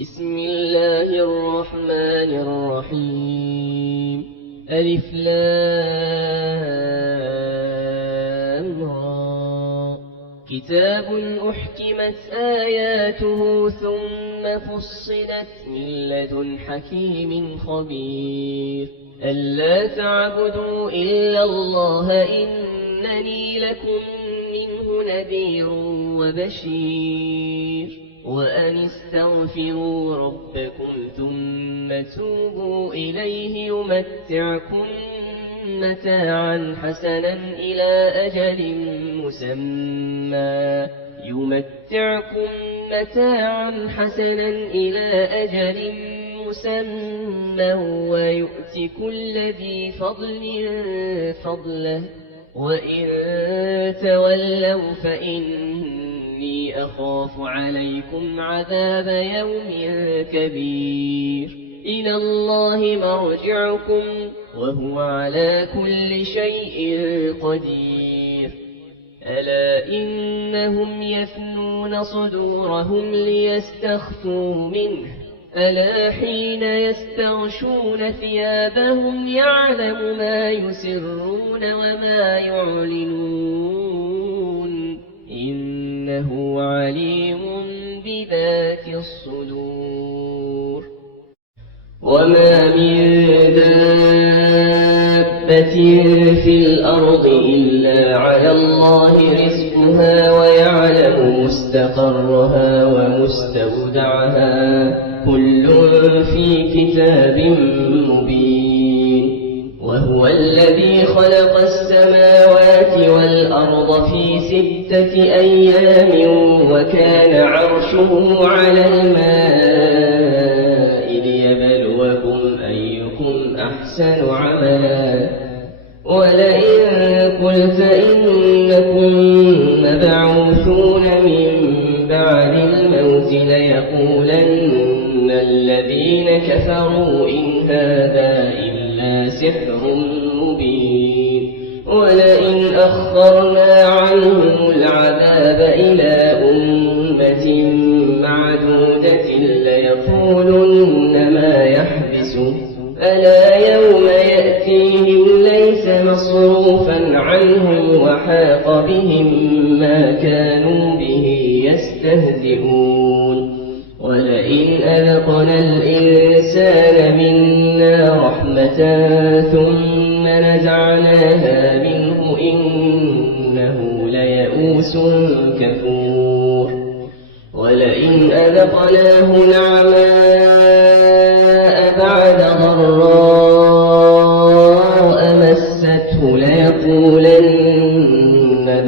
بسم الله الرحمن الرحيم. ألف لام را. كتاب أحكمت آياته ثم فصلت من لدن حكيم خبير. ألا تعبدوا إلا الله إنني لكم منه نذير وبشير. وأن استغفروا ربكم ثم توبوا إليه يمتعكم متاعا حسنا إلى أجل مسمى ويؤت كل ذي فضل فضله. وإن تولوا فإني أخاف عليكم عذاب يوم كبير. إلى الله مرجعكم وهو على كل شيء قدير. ألا إنهم يثنون صدورهم ليستخفوا منه. ألا حين يستغشون ثيابهم يعلم ما يسرون وما يعلنون إنه عليم بذات الصدور. وما من دابة في الأرض إلا على الله رزقها ويعلم مستقرها ومستودعها كل في كتاب مبين. وهو الذي خلق السماوات والأرض في 6 أيام وكان عرشه على الماء ليبلوكم أيكم أحسن عملا. ولئن قلت إنكم مبعوثون من بعد الموت ليقولن الذين كفروا إن هذا إلا سحر مبين. ولئن أخرنا عنهم العذاب إلى أمة معدودة ليقولن ما يحبسه. ألا يوم يأتيهم ليس مصروفا عنهم وحاق بهم ما كانوا به يستهزئون. ولئن أذقنا الإنسان منا رحمة ثم نزعناها منه إنه ليئوس كفور. ولئن أذقناه نعماء بعد ضراء مسته ليقولن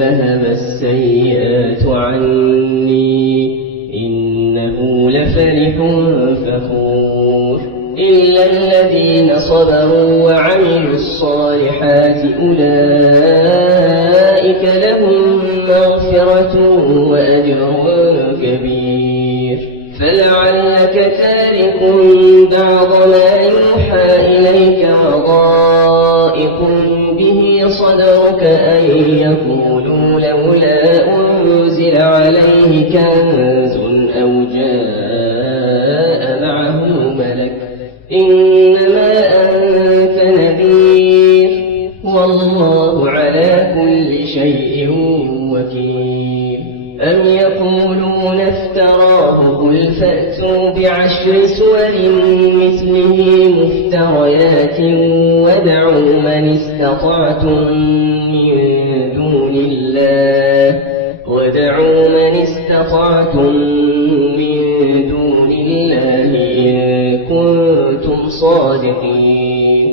ذهب السيئات عني إنه لفرح فخور. إلا الذين صبروا وعملوا الصالحات أولئك لهم مغفرة وأجر كبير. فلعلك تارك بعض ما يوحى إليك وضائق به صدرك أن يقولوا لولا أنزل عليه كنز أو جاء معه ملك إنما أنت نذير والله على كل شيء وكيل. أم يقولون افتراه قل فأتوا ب10 سور مثله مفتريات ودعوا من استطعتم من دون الله إن كنتم صادقين.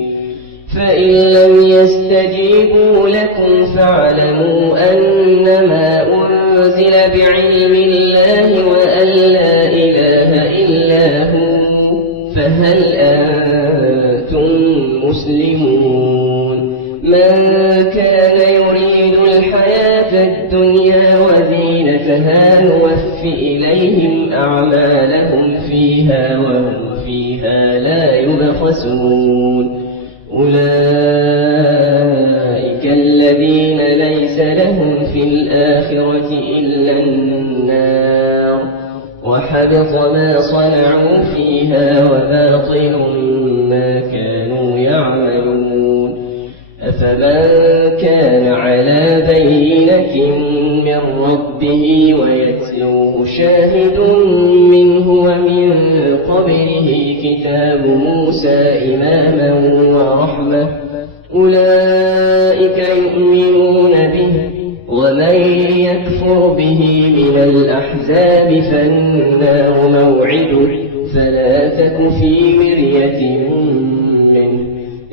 فإن لم يستجيبوا لكم فاعلموا أنما أنزل بعلم الله وأن لا إله إلا هو فهل أنتم مسلمون. من كان يريد الحياة الدنيا وزينتها نوف إليهم أعمالهم فيها وهم فيها لا يبخسون. أولئك الذين ليس لهم في الآخرة إلا النار فحبط ما صنعوا فيها وباطل ما كانوا يعملون أفمن كان على بينة من ربه ويتلوه شاهد منه ومن قبله كتاب موسى إماما ورحمة أولئك يؤمنون به ومن يكفر به من الأحزاب فالنار موعده فلا تك في مرية منه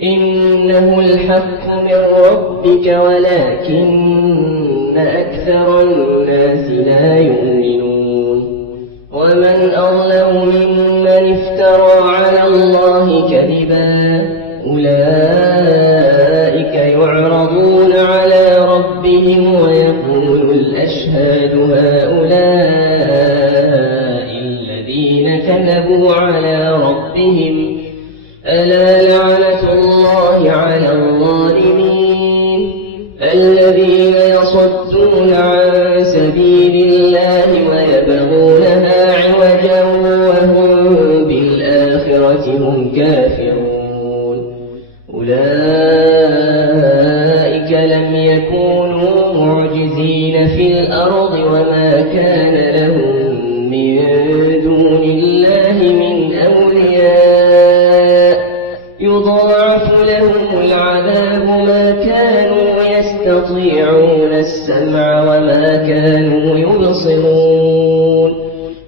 إنه الحق من ربك ولكن أكثر الناس لا يؤمنون ومن أظلم ممن افترى على الله كذبا أولئك يعرضون على ربهم ويقول الأشهاد هؤلاء الذين كذبوا على ربهم ألا لعنة الله على الظالمين الذين يصدون عن سبيل الله ويبغونها عوجا وهم بالآخرة هم كافرون أولئك لم يكونوا معجزين في الأرض وما كان لهم من دون الله من أولياء يضاعف لهم العذاب ما كانوا يستطيعون السمع وما كانوا يبصرون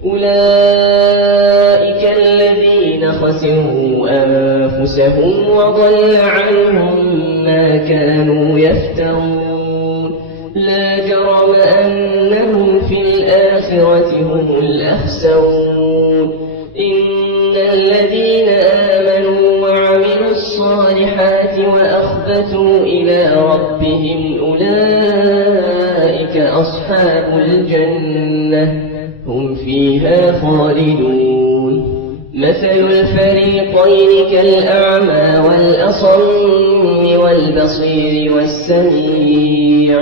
أولئك الذين خسروا أنفسهم وضل عنهم ما كانوا يفترون لا جرم أنهم في الآخرة هم الأخسرون إن الذين آمنوا وعملوا الصالحات وأخبتوا إلى ربهم أولئك أصحاب الجنة هم فيها خالدون مثل الفريقين كالأعمى والأصم والبصير والسميع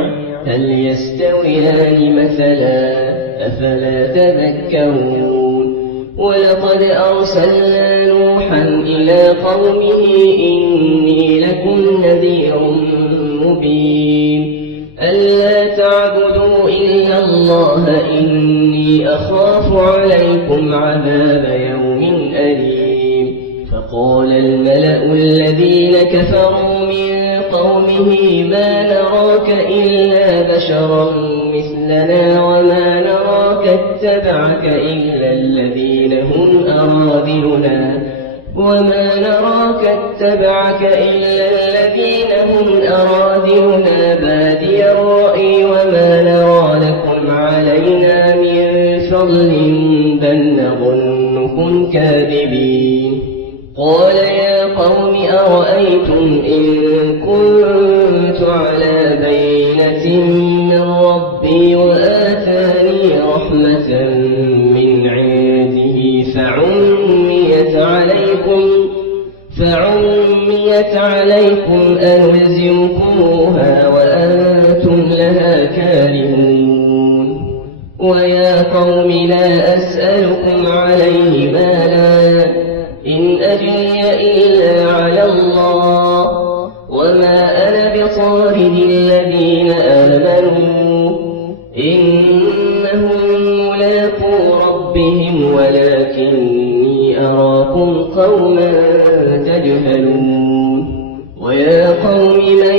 هل يستويان مثلا أفلا تذكرون ولقد أرسلنا نوحا إلى قومه إني لكم نذير مبين ألا تعبدوا إلا الله إني أخاف عليكم عذاب يوم أليم فقال الملأ الذين كفروا من قومه ما نراك إلا بشرا مثلنا وما نراك اتبعك إلا الذين هم أرادلنا بادي الرأي وما نرى لكم علينا من فضل بل نظنكم كاذبين قال يا قوم أرأيتم إن كنت على بينة من ربي وآتاني رحمة من عنده فعميت عليكم أنلزمكموها وأنتم لها كارهون ويا قوم لا أسألكم عليه مالا إن أجري إلا على الله وما أنا بطارد الذين آمنوا إنهم ملاقو ربهم ولكني أراكم قوما تجهلون ويا قوم من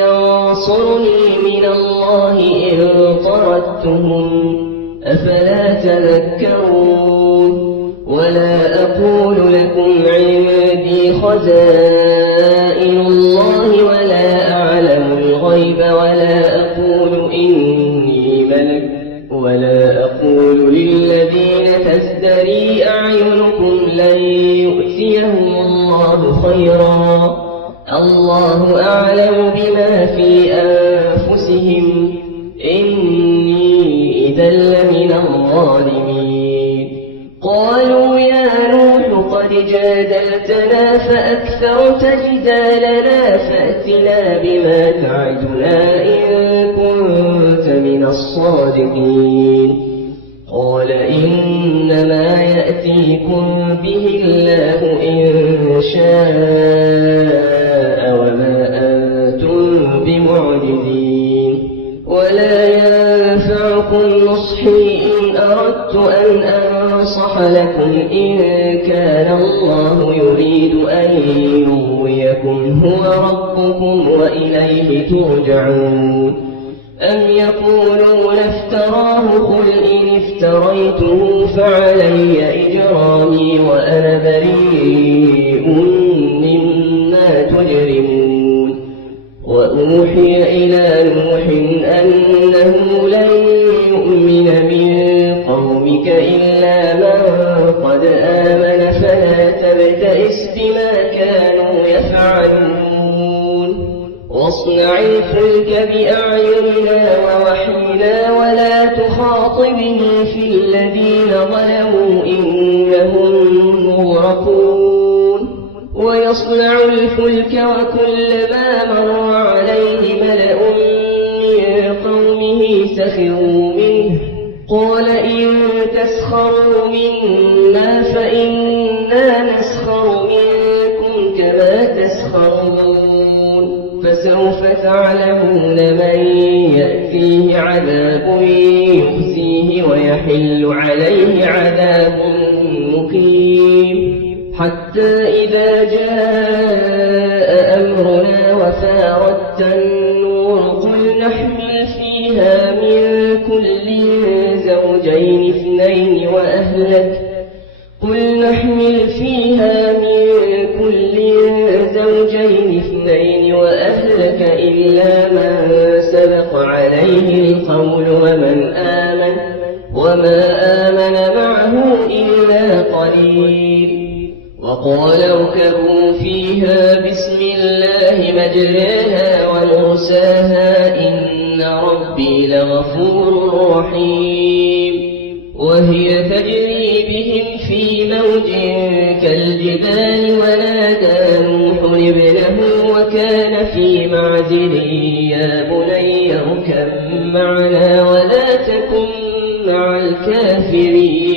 ينصرني من الله إن طردتهم أفلا تذكرون ولا أقول لكم عندي خزائن الله ولا أعلم الغيب ولا أقول إني ملك ولا أقول للذين تزدري أعينكم لن يؤتيهم الله خيرا الله أعلم بما في أنفسهم إني إذا لمن الظالمين قالوا يا نوح قد جادلتنا فأكثرت جدالنا فأتنا بما تعدنا إن كنت من الصادقين قال قال إنما يأتيكم به الله إن شاء وما أنتم بمعجزين ولا ينفعكم نصحي إن أردت أن أنصح لكم إن كان الله يريد أن يغويكم هو ربكم وإليه ترجعون أم يقولون افتراه قل إن افتريته فعلي إجرامي وأنا بريء مما تجرمون وأوحي إلى نوح أنه لن يؤمن من قومك إلا من قد آمن فلا تبتئس بما كانوا يفعلون واصنع الفلك بأعيننا ووحينا ولا تخاطبني في الذين ظلموا إنهم مغرقون ويصنع الفلك وكلما مر عليه ملأ من قومه سخروا منه قال إن تسخروا منا فإنا نسخر منكم كما تسخرون فسوف تعلمون من يأتيه عذاب يخزيه ويحل عليه عذاب مقيم حتى إذا جاء أمرنا وفارت النور قل نحمل فيها من كل زوجين اثنين وأهلك إلا من سبق عليه القول وما آمن معه إلا قليل وقال اركبوا فيها بسم الله مجريها ومرساها إن ربي لغفور رحيم وهي تجري بهم في موج كالجبال ونادى نوح ابنه وكان في معزل يا بني اركب معنا ولا تكن مع الكافرين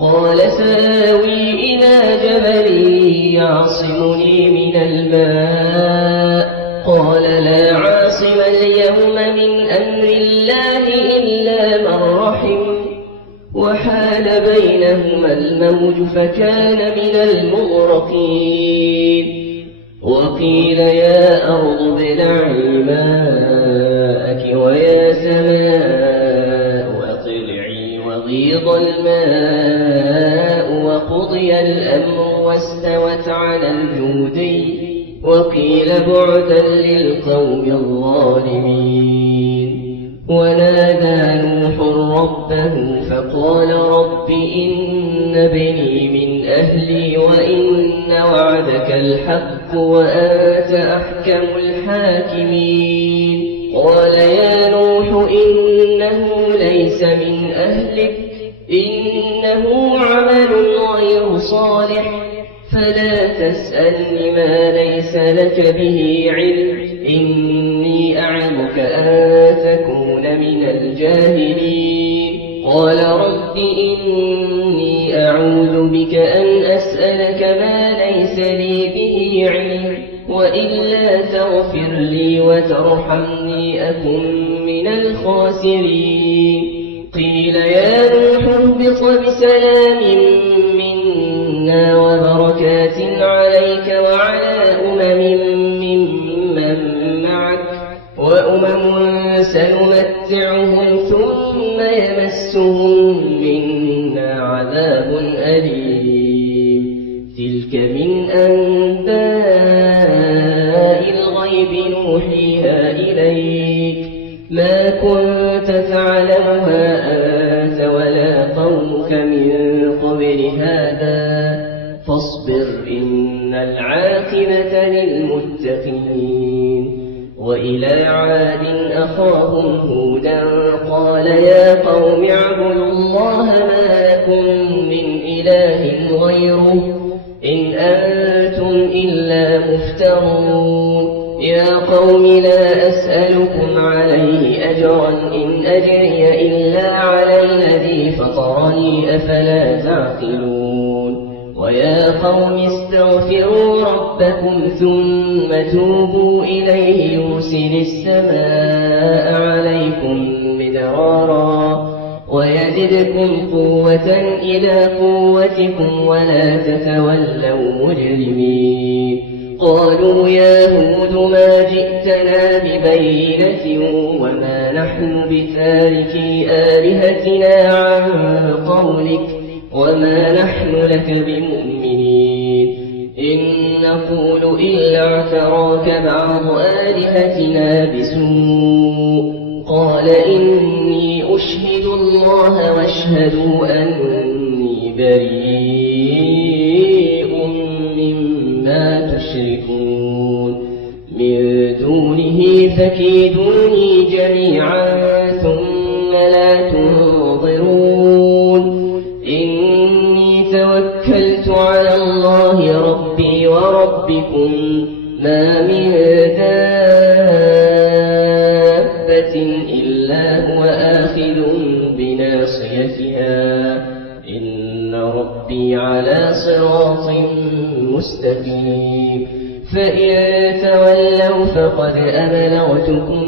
قال سآوي إلى جبل يعصمني من الماء قال لا عاصم اليوم من أمر الله إلا من رحم وحال بينهما الموج فكان من المغرقين وقيل يا أرض ابلعي ماءك ويا سماء أقلعي وغيض الماء وقضي الأمر واستوت على الجودي وقيل بعدا للقوم الظالمين ونادى نوح ربه فقال رب إن ابني من أهلي وإن وعدك الحق وأنت أحكم الحاكمين قال يا نوح إنه ليس من أهلك إنه عمل غير صالح فلا تسألني ما ليس لك به علم إني أعظك أن تكون من الجاهلين قال رب إني أعوذ بك أن أسألك ما ليس لي به علم وإلا تغفر لي وترحمني أكن من الخاسرين قيل يا نوح اهبط بسلام منا وبركات عليك وعلى ممن معك وأمم سنمتعهم ثم يمسهم منا عذاب أليم تلك من أنباء الغيب نوحيها إليك ما كنت تعلمها أنت ولا قومك من قبل هذا فاصبر إن العاقبة للمتقين وإلى عاد أخاهم هودا قال يا قوم اعبدوا الله ما لكم من إله غيره إن أنتم إلا مفترون يا قوم لا أسألكم عليه أجرا إن أجري إلا على الذي فطرني أفلا تعقلون ويا قوم استغفروا ربكم ثم توبوا إليه يرسل السماء عليكم مدرارا ويزدكم قوة إلى قوتكم ولا تتولوا مجرمين قالوا يا هود ما جئتنا ببينة وما نحن بتاركي آلهتنا عن قولك وما نحن لك بمؤمنين إن نقول إلا اعتراك بعض آلهتنا بسوء قال إني أشهد الله واشهدوا أني بريء مما تشركون من دونه فكيدوني جميعا ثم لا تنظرون إني توكلت على الله ربي وربكم ما من إلا هو آخذ بناصيتها إن ربي على صراط مستقيم فإن تولوا فقد أبلغتكم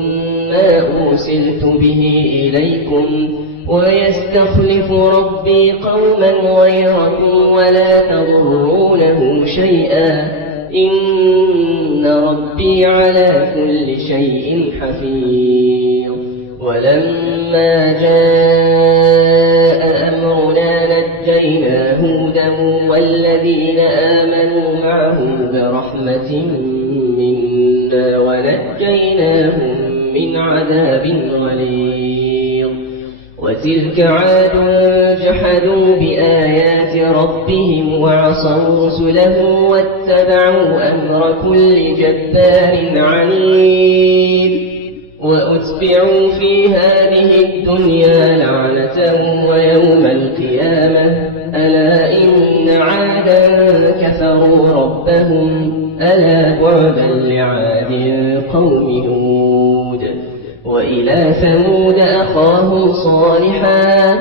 ما أرسلت به إليكم ويستخلف ربي قوما غيركم ولا تضرونه شيئا إن ربي على كل شيء حفيظ ولما جاء أمرنا نجينا هودا والذين آمنوا معه برحمة منا ونجيناهم من عذاب غليظ وتلك عاد جحدوا بآيات ربهم وعصوا رسله واتبعوا أمر كل جبار عنيد وأتبعوا في هذه الدنيا لعنة ويوم القيامة ألا إن عادا كفروا ربهم ألا بعدا لعاد قوم هود وإلى ثمود أخاهم صالحا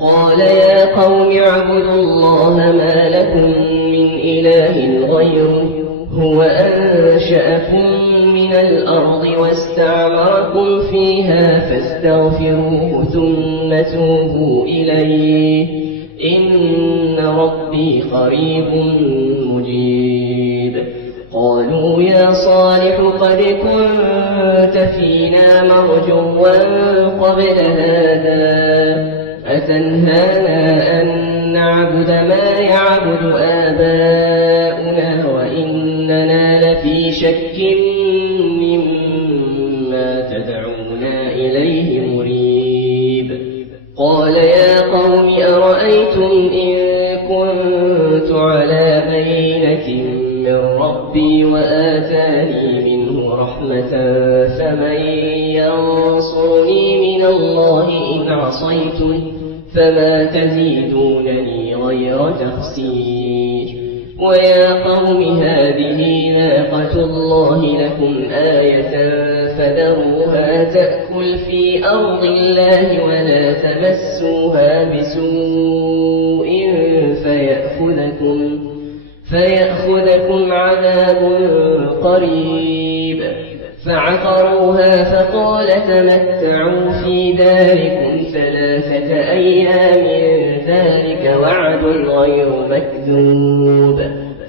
قال يا قوم اعبدوا الله ما لكم من إله غيره هو أنشأكم من الأرض واستعمركم فيها فاستغفروه ثم توبوا إليه إن ربي قريب مجيب قالوا يا صالح قد كنت فينا مرجوا قبل هذا أتنهانا أن نعبد ما يعبد آباؤنا وإننا لفي شك مما تدعونا إليه مريب قال يا قوم أرأيتم إن كنت على بينة من ربي وآتاني منه رحمة فمن ينصرني من الله إن عصيته فما تزيدونني غير تخسير ويا قوم هذه ناقة الله لكم آية فذروها تأكل في أرض الله ولا تمسوها بسوء فيأخذكم عذاب قريب فعقروها فقال تمتعوا في داركم 3 أيام ذلك وعد غير مكذوب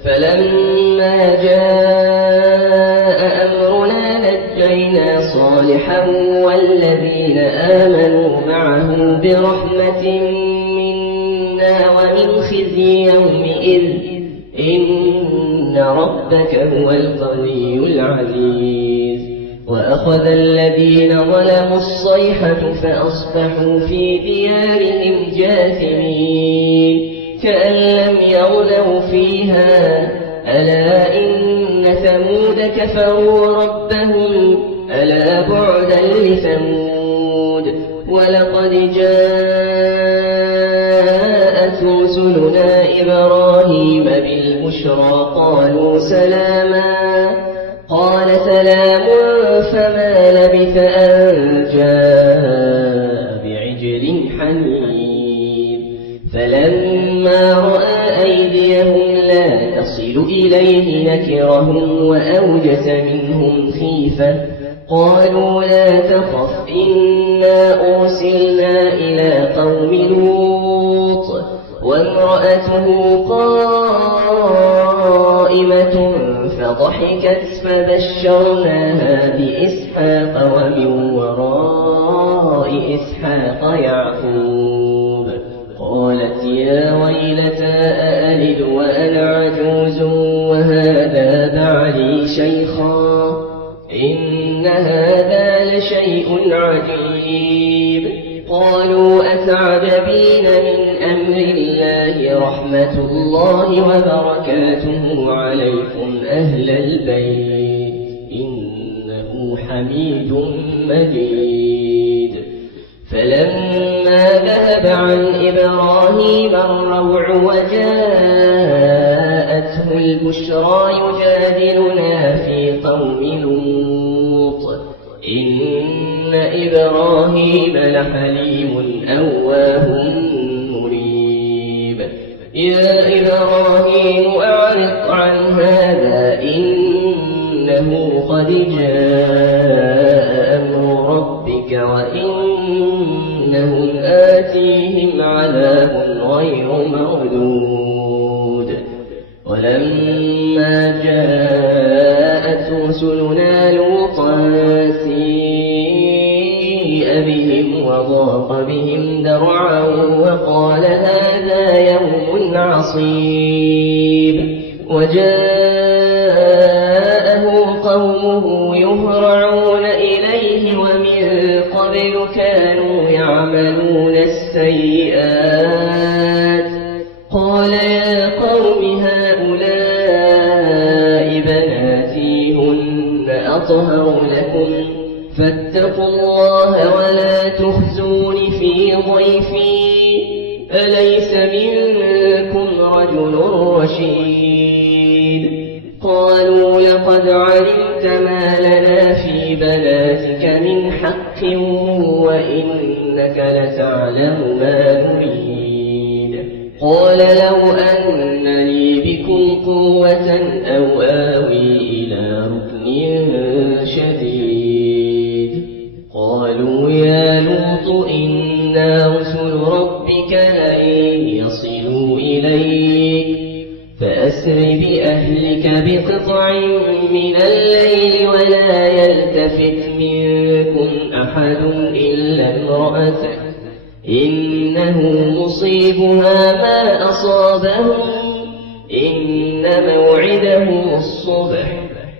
فلما جاء أمرنا نجينا صالحا والذين آمنوا معه برحمة منا ومن خزي يومئذ إن ربك هو القوي العزيز وأخذ الذين ظلموا الصيحة فأصبحوا في ديارهم جاثمين كأن لم يغنوا فيها ألا إن ثمود كفروا ربهم ألا بعدا لثمود ولقد جاءت رسلنا إبراهيم بالبشرى قالوا سلاما قال سلام فما لبث أن جاء بعجل حنيذ فلما رأى أيديهم لا تصل إليه نكرهم وأوجس منهم خيفة قالوا لا تخف إنا أرسلنا إلى قوم لوط وامرأته قائمة فضحكت فبشرناها بإسحاق ومن وراء إسحاق يعقوب قالت يا ويلتى أألد وأنا عجوز وهذا بعلي شيخا إن هذا لشيء عجيب قالوا أتعجبين من أمر الله رحمة الله وبركاته عليكم أهل البيت إنه حميد مجيد فلما ذهب عن إبراهيم الروع وجاءته البشرى يجادلنا في قوم لوط إن إبراهيم لحليم أواه مريب يا إبراهيم أعرض عن هذا إنه قد جاء أمر ربك وإنهم آتيهم عذاب غير مردود ولما جاءت رسلنا لوطا سيء بهم وضاق بهم ذرعا وقال هذا يوم عصيب وجاءه قومه يهرعون إليه ومن قبل كانوا يعملون السيئات قال يا قوم هؤلاء بناتي هن أطهر لكم فاتقوا الله ولا تخزون في ضيفي أليس منكم رجل رشيد قالوا لقد علمت ما لنا في بناتك من حق وإنك لتعلم ما نريد قال لو أن لي بكم قوة أو آوي إلى ركن شديد قالوا يا لوط إنا رسل ربك لن يصلوا إليك فأسر بأهلك بقطع من الليل ولا يلتفت منكم أحد إلا امرأتك إنه مصيبها ما أصابهم إن موعدهم الصبح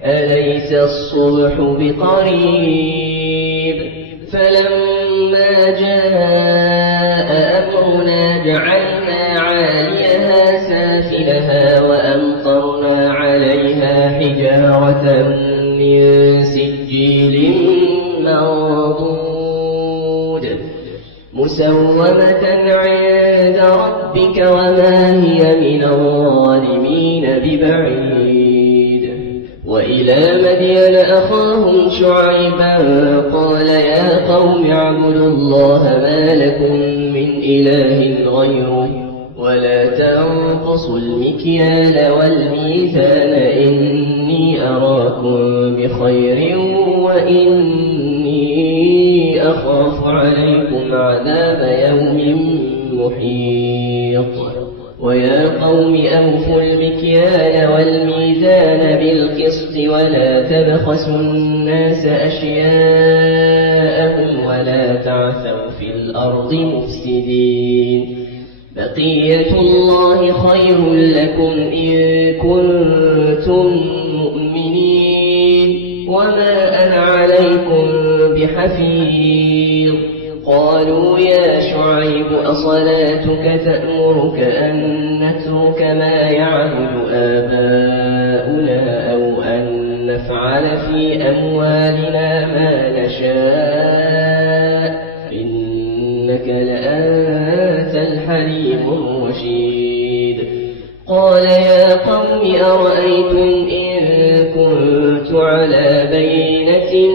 أليس الصبح بقريب فلما جاء أمرنا جعلنا عاليها سافلها وأمطرنا عليها حجارة من سجيل منضود مسومة عند ربك وما هي من الظالمين ببعيد وإلى مدين أخاهم شعيبا قال يا قوم اعبدوا الله ما لكم من إله غيره ولا تنقصوا المكيال والميزان إني أراكم بخير وإني أخاف عليكم عذاب يوم محيط ويا قوم أوفوا المكيال والميزان بالقسط ولا تبخسوا الناس أشياءهم ولا تعثوا في الأرض مفسدين بقية الله خير لكم إن كنتم مؤمنين وما أنا عليكم بحفيظ قالوا يا شعيب أصلاتك تأمرك أن نترك ما يعبد آباؤنا أو أن نفعل في أموالنا ما نشاء إنك لأنت الحليم الرشيد قال يا قوم أرأيتم إن كنت كنت على بينة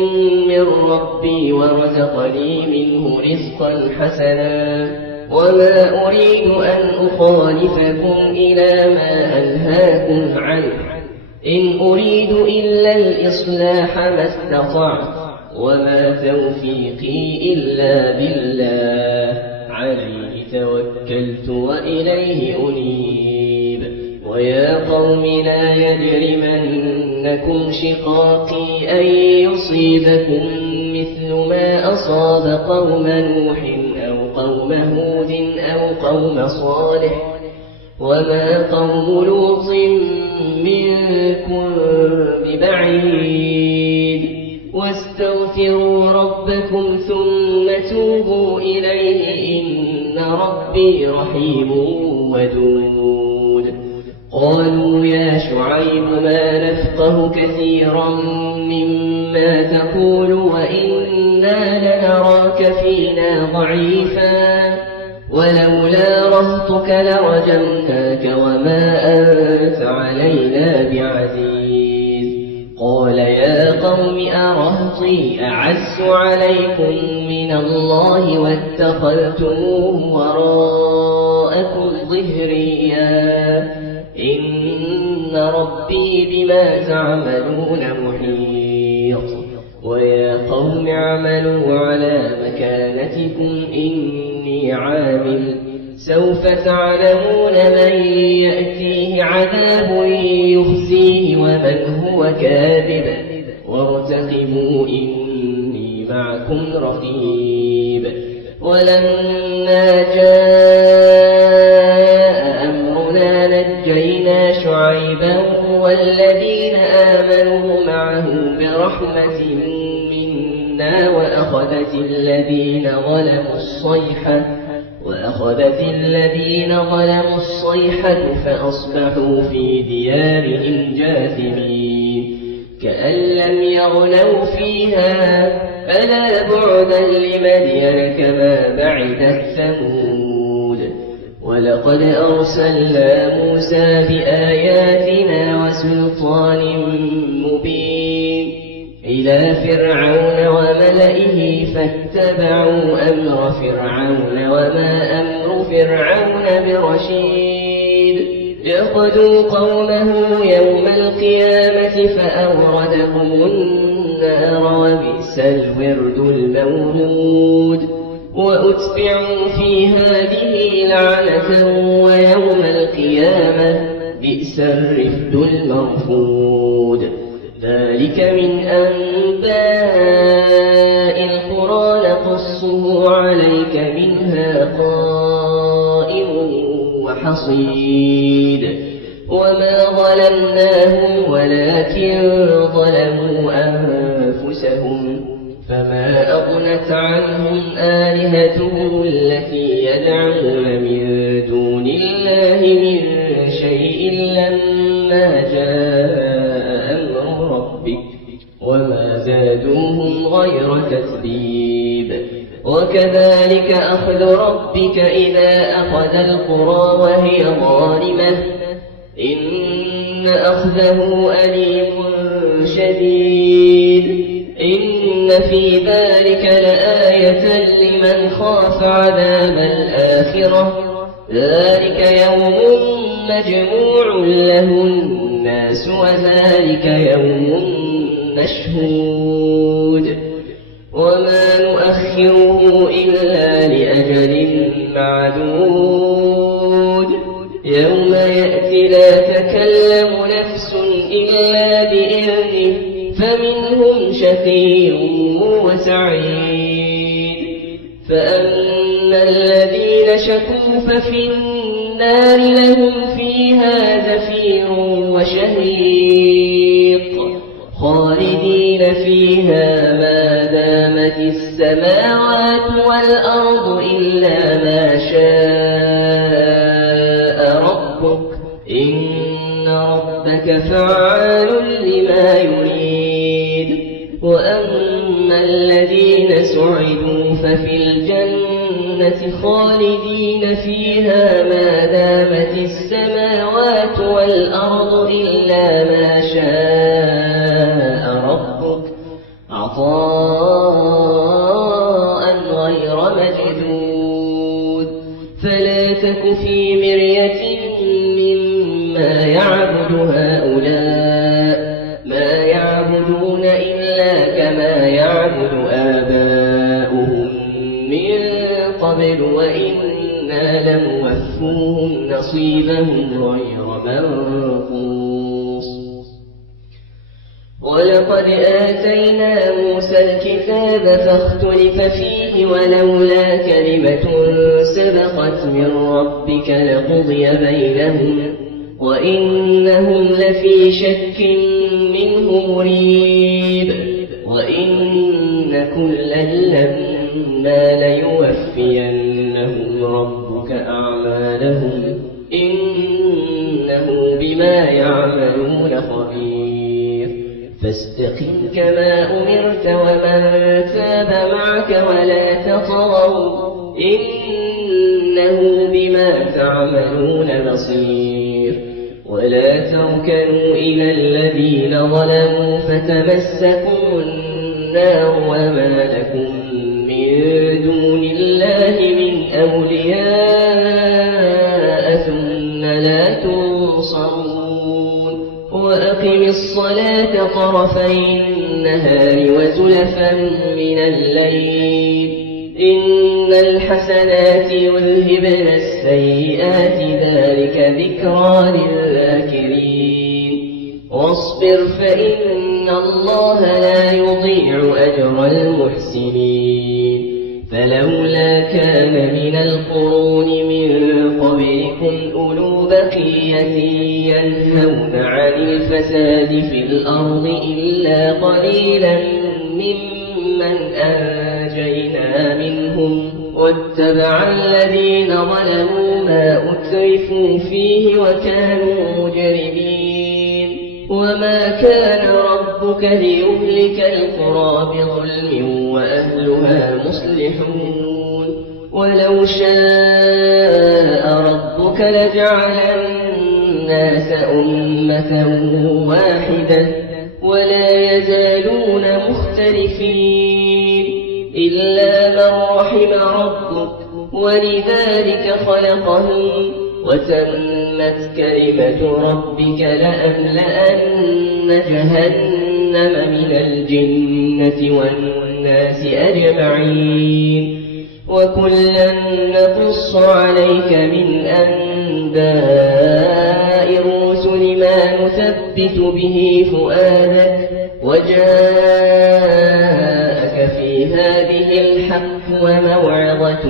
من ربي ورزقني منه رزقا حسنا وما أريد أن أخالفكم إلى ما أنهاكم عنه إن أريد إلا الإصلاح ما استطعت وما توفيقي إلا بالله عليه توكلت وإليه أنيب ويا قوم لا يجرمنكم شقاقي أن يصيبكم مثل ما أصاب قوم نوح أو قوم هود أو قوم صالح وما قوم لوط منكم ببعيد واستغفروا ربكم ثم توبوا إليه إن ربي رحيم ودود قالوا يا شعيب ما نفقه كثيرا مما تقول وإنا لنراك فينا ضعيفا ولولا رهطك لرجمناك وما أنت علينا بعزيز قال يا قوم أرهطي أعز عليكم من الله واتخذتموه وراءكم ظهريا إن ربي بما تعملون محيط ويا قوم اعملوا على مكانتكم إني عامل سوف تعلمون من يأتيه عذاب يخزيه ومن هو كاذب وارتقبوا إني معكم رقيب ولما جاء أمرنا نجينا شعيبا والذين آمنوا معه برحمة منا وأخذت الذين ظلموا الصيحة فأصبحوا في ديارهم جاثمين كأن لم يغنوا فيها فلا بعدا لمدين كما بعدت ثمود ولقد أرسلنا موسى بآياتنا وسلطان مبين إلى فرعون وملئه فاتبعوا أمر فرعون وما أمر فرعون برشيد يقدوا قومه يوم القيامة فأوردهم النار وبئس الورد المورود وأتبعوا في هذه لعنة ويوم القيامة بئس الرفد المرفود ذلك من أنباء القرى نقصه عليك منها قائم وحصيد وما ظلمناهم ولكن ظلموا أنفسهم فما أغنت عنهم آلهتهم التي يدعون من دون الله من شيء لما جاء أمر ربك وما زادوهم غير تتبيب وكذلك أخذ ربك إذا أخذ القرى وهي ظالمة إن أخذه أليم شديد إن في ذلك لآية لمن خاف عذاب الآخرة ذلك يوم مجموع له الناس وذلك يوم مشهود وما نؤخره إلا لأجل معدود يوم يأتي لا تكلم نفس إلا بإذنه فمنهم شقي وسعيد فأما الذين شكوا ففي النار لهم فيها زفير وشهيق خالدين فيها ما دامت السماوات والأرض إلا ما شاء ربك إن ربك فعال لما يريد وأما الذين سعدوا ففي الجنة خالدين فيها ما دامت السماوات والأرض إلا ما شاء تك في مرية مما يعبد هؤلاء ما يعبدون إلا كما يعبد آباؤهم من قبل وإنا لموفوهم نصيبهم غير منقوص ولقد آتينا موسى الكتاب فاختلف فيه ولولا كلمة سبقت من ربك لقضي بينهم وإنهم لفي شك منه مريب وإن كلا لما ليوفينهم ربك أعمالهم إنه بما يعملون خبير فاستقم كما أمرت ومن تاب معك ولا تطغوا إنه بما تعملون بصير ولا تركنوا إلى الذين ظلموا فتمسكوا النار وما لكم من دون الله من أولياء ثم لا تنصرون وأقم الصلاة طرفي النهار وزلفا من الليل إن الحسنات يذهبن السيئات ذلك ذكرى للذاكرين واصبر فإن الله لا يضيع أجر المحسنين فلولا كان من القرون من قبلكم أولو بقية ينهون عن الفساد في الأرض إلا قليلا ممن أنجينا منهم واتبع الذين ظلموا ما أترفوا فيه وكانوا مجرمين وما كان ربك ليهلك القرى بظلم وأهلها مصلحون ولو شاء ربك لجعل الناس أمة واحدة ولا يزالون مختلفين إلا من رحم ربك ولذلك خلقهم وتمت كلمة ربك لأملأن جهنم من الجنة والناس أجمعين وكلا نقص عليك من أنباء الرسل ما نثبت به فؤادك وجاءك في هذه الحق وموعظة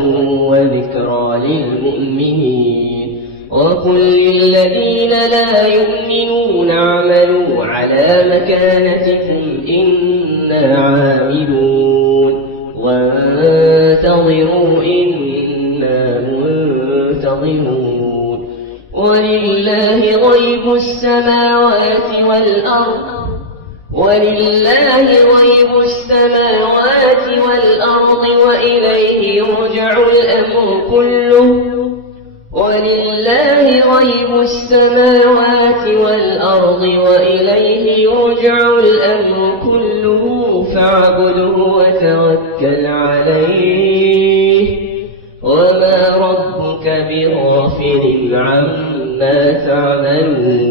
وذكرى للمؤمنين وقل للذين لا يؤمنون اعملوا على مكانتكم إنا عاملون وانتظروا إنا منتظرون ولله غيب السماوات والأرض وإليه يرجع الأمر كله ولله غيب السماوات والأرض وإليه يرجع الأمر كله فاعبده وتوكل عليه وما ربك بغافل عما تعملون